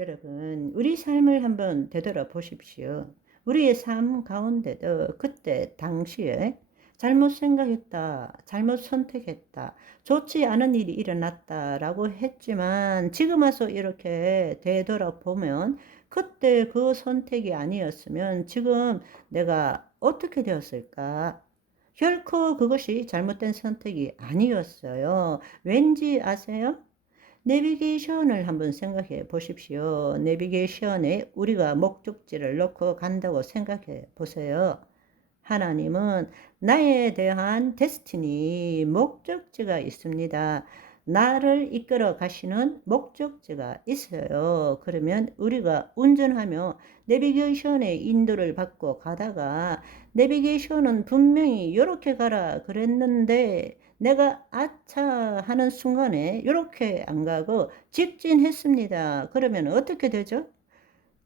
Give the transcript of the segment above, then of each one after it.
여러분, 우리 삶을 한번 되돌아보십시오. 우리의 삶 가운데도 그때 당시에 잘못 생각했다, 잘못 선택했다, 좋지 않은 일이 일어났다라고 했지만 지금 와서 이렇게 되돌아보면 그때 그 선택이 아니었으면 지금 내가 어떻게 되었을까? 결코 그것이 잘못된 선택이 아니었어요. 왠지 아세요? 내비게이션을 한번 생각해 보십시오. 내비게이션에 우리가 목적지를 놓고 간다고 생각해 보세요. 하나님은 나에 대한 데스티니, 목적지가 있습니다. 나를 이끌어 가시는 목적지가 있어요. 그러면 우리가 운전하며 내비게이션의 인도를 받고 가다가 내비게이션은 분명히 이렇게 가라 그랬는데 내가 아차 하는 순간에 이렇게 안 가고 직진했습니다. 그러면 어떻게 되죠?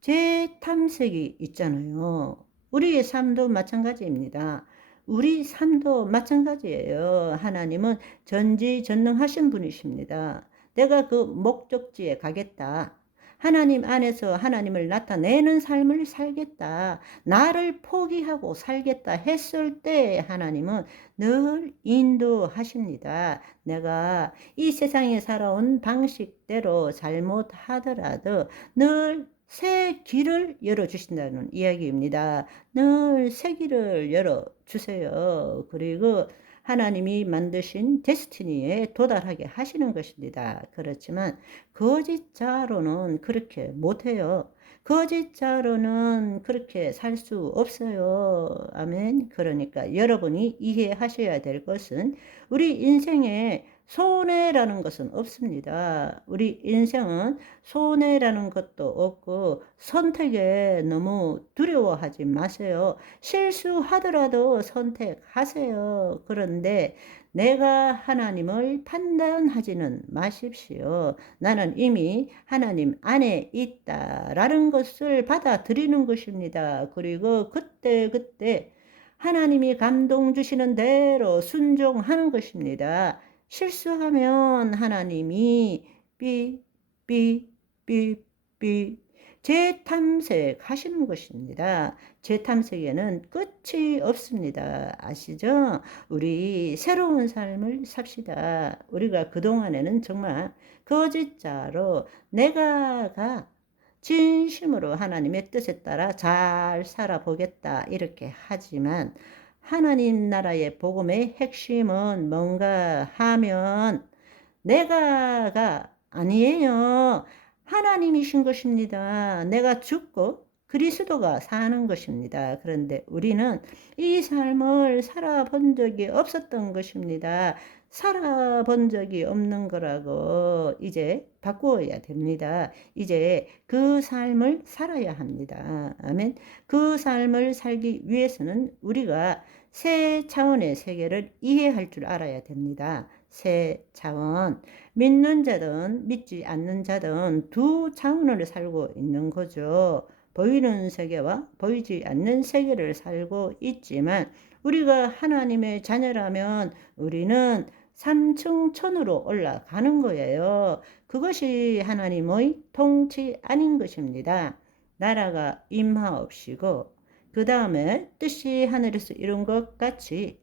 재탐색이 있잖아요. 우리의 삶도 마찬가지입니다. 우리 삶도 마찬가지예요. 하나님은 전지전능하신 분이십니다. 내가 그 목적지에 가겠다. 하나님 안에서 하나님을 나타내는 삶을 살겠다. 나를 포기하고 살겠다 했을 때 하나님은 늘 인도하십니다. 내가 이 세상에 살아온 방식대로 잘못하더라도 늘 새 길을 열어주신다는 이야기입니다. 늘 새 길을 열어주세요. 그리고 하나님이 만드신 데스티니에 도달하게 하시는 것입니다. 그렇지만 거짓자로는 그렇게 못해요. 거짓자로는 그렇게 살 수 없어요. 아멘. 그러니까 여러분이 이해하셔야 될 것은 우리 인생에 손해라는 것은 없습니다. 우리 인생은 손해라는 것도 없고 선택에 너무 두려워하지 마세요. 실수하더라도 선택하세요. 그런데 내가 하나님을 판단하지는 마십시오. 나는 이미 하나님 안에 있다라는 것을 받아들이는 것입니다. 그리고 그때 하나님이 감동 주시는 대로 순종하는 것입니다. 실수하면 하나님이 삐 재탐색하시는 것입니다. 재탐색에는 끝이 없습니다. 아시죠? 우리 새로운 삶을 삽시다. 우리가 그동안에는 정말 거짓자로 내가가 진심으로 하나님의 뜻에 따라 잘 살아보겠다 이렇게 하지만 하나님 나라의 복음의 핵심은 뭔가 하면 내가가 아니에요. 하나님이신 것입니다. 내가 죽고 그리스도가 사는 것입니다. 그런데 우리는 이 삶을 살아본 적이 없었던 것입니다. 살아본 적이 없는 거라고 이제 바꾸어야 됩니다. 이제 그 삶을 살아야 합니다. 아멘. 그 삶을 살기 위해서는 우리가 새 차원의 세계를 이해할 줄 알아야 됩니다. 새 차원. 믿는 자든 믿지 않는 자든 두 차원을 살고 있는 거죠. 보이는 세계와 보이지 않는 세계를 살고 있지만 우리가 하나님의 자녀라면 우리는 3층 천으로 올라가는 거예요. 그것이 하나님의 통치 아닌 것입니다. 나라가 임하옵시고 그 다음에 뜻이 하늘에서 이룬 것 같이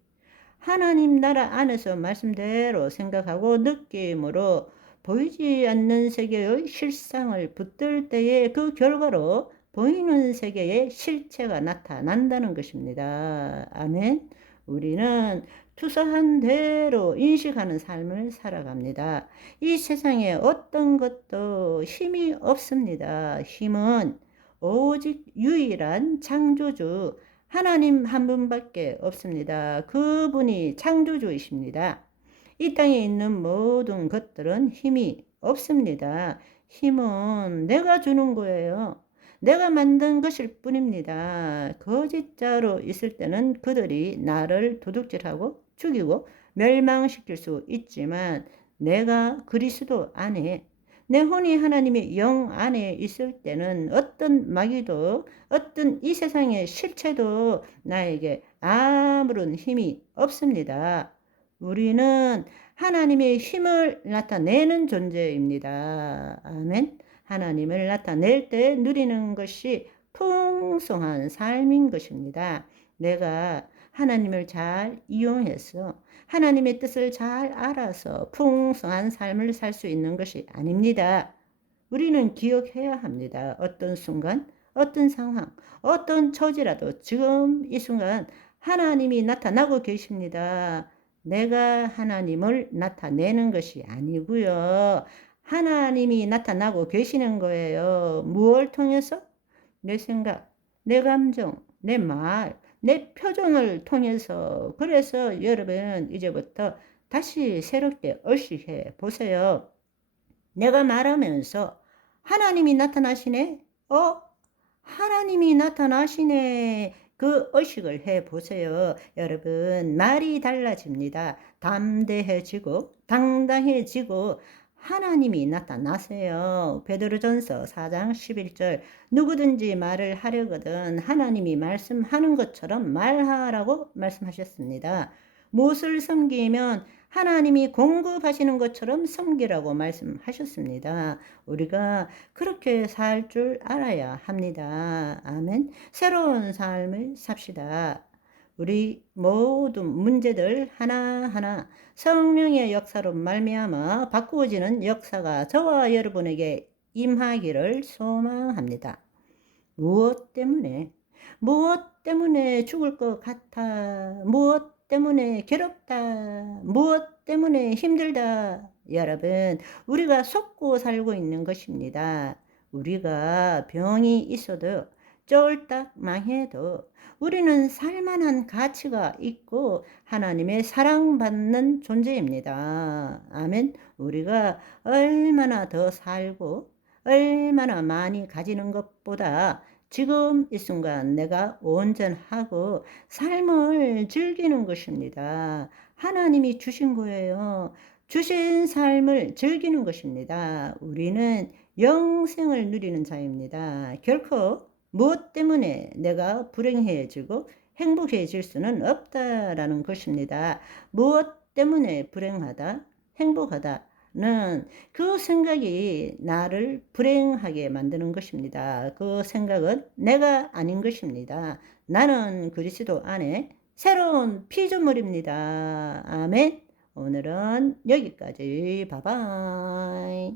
하나님 나라 안에서 말씀대로 생각하고 느낌으로 보이지 않는 세계의 실상을 붙들 때에 그 결과로 보이는 세계의 실체가 나타난다는 것입니다. 아멘. 우리는 투사한 대로 인식하는 삶을 살아갑니다. 이 세상에 어떤 것도 힘이 없습니다. 힘은 오직 유일한 창조주 하나님 한 분밖에 없습니다. 그분이 창조주이십니다. 이 땅에 있는 모든 것들은 힘이 없습니다. 힘은 내가 주는 거예요. 내가 만든 것일 뿐입니다. 거짓자로 있을 때는 그들이 나를 도둑질하고 죽이고 멸망시킬 수 있지만 내가 그리스도 안에 내 혼이 하나님의 영 안에 있을 때는 어떤 마귀도 어떤 이 세상의 실체도 나에게 아무런 힘이 없습니다. 우리는 하나님의 힘을 나타내는 존재입니다. 아멘. 하나님을 나타낼 때 누리는 것이 풍성한 삶인 것입니다. 내가 하나님을 잘 이용해서 하나님의 뜻을 잘 알아서 풍성한 삶을 살 수 있는 것이 아닙니다. 우리는 기억해야 합니다. 어떤 순간, 어떤 상황, 어떤 처지라도 지금 이 순간 하나님이 나타나고 계십니다. 내가 하나님을 나타내는 것이 아니고요. 하나님이 나타나고 계시는 거예요. 무엇을 통해서? 내 생각, 내 감정, 내 말, 내 표정을 통해서. 그래서 여러분 이제부터 다시 새롭게 의식해 보세요. 내가 말하면서 하나님이 나타나시네? 하나님이 나타나시네. 그 의식을 해 보세요. 여러분, 말이 달라집니다. 담대해지고 당당해지고 하나님이 나타나세요. 베드로전서 4장 11절 누구든지 말을 하려거든 하나님이 말씀하는 것처럼 말하라고 말씀하셨습니다. 무엇을 섬기면 하나님이 공급하시는 것처럼 섬기라고 말씀하셨습니다. 우리가 그렇게 살 줄 알아야 합니다. 아멘. 새로운 삶을 삽시다. 우리 모든 문제들 하나하나 성령의 역사로 말미암아 바꾸어지는 역사가 저와 여러분에게 임하기를 소망합니다. 무엇 때문에? 무엇 때문에 죽을 것 같아? 무엇 때문에 괴롭다? 무엇 때문에 힘들다? 여러분, 우리가 속고 살고 있는 것입니다. 우리가 병이 있어도 쫄딱 망해도 우리는 살만한 가치가 있고 하나님의 사랑받는 존재입니다. 아멘. 우리가 얼마나 더 살고 얼마나 많이 가지는 것보다 지금 이 순간 내가 온전하고 삶을 즐기는 것입니다. 하나님이 주신 거예요. 주신 삶을 즐기는 것입니다. 우리는 영생을 누리는 자입니다. 결코 무엇 때문에 내가 불행해지고 행복해질 수는 없다라는 것입니다. 무엇 때문에 불행하다, 행복하다는 그 생각이 나를 불행하게 만드는 것입니다. 그 생각은 내가 아닌 것입니다. 나는 그리스도 안에 새로운 피조물입니다. 아멘. 오늘은 여기까지. 바이바이.